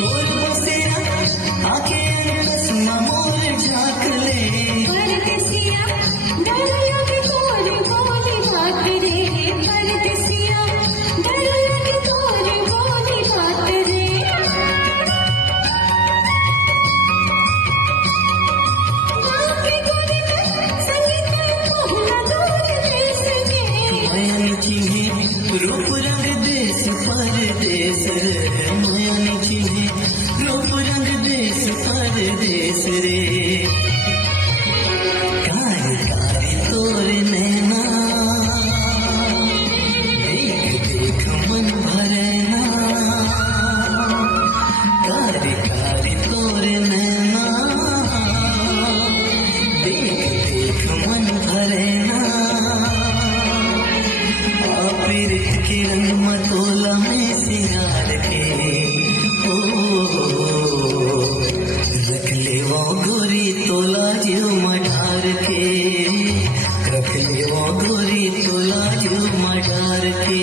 तोर बसेरा आके कसमा मोर झाँक ले परदेसिया डर लगे तोरी बोली बात रे परदेसिया डर लगे तोरी बोली बात रे आके गोरी संगीत मोहना दूर देश के माया चिन्हे रूप रंग देश परदेश माया चिन्हे रूप रंग देश परदेश रे कारी कारी तोर नैना देख देख मन भरना कारी कारी तोर नैना देख देख मन भरना पीरित के रंग मतोला में सिंगार के ओ रख ले वो गोरी तोला जो मठार के रख ले वो गोरी तोला जो मठार के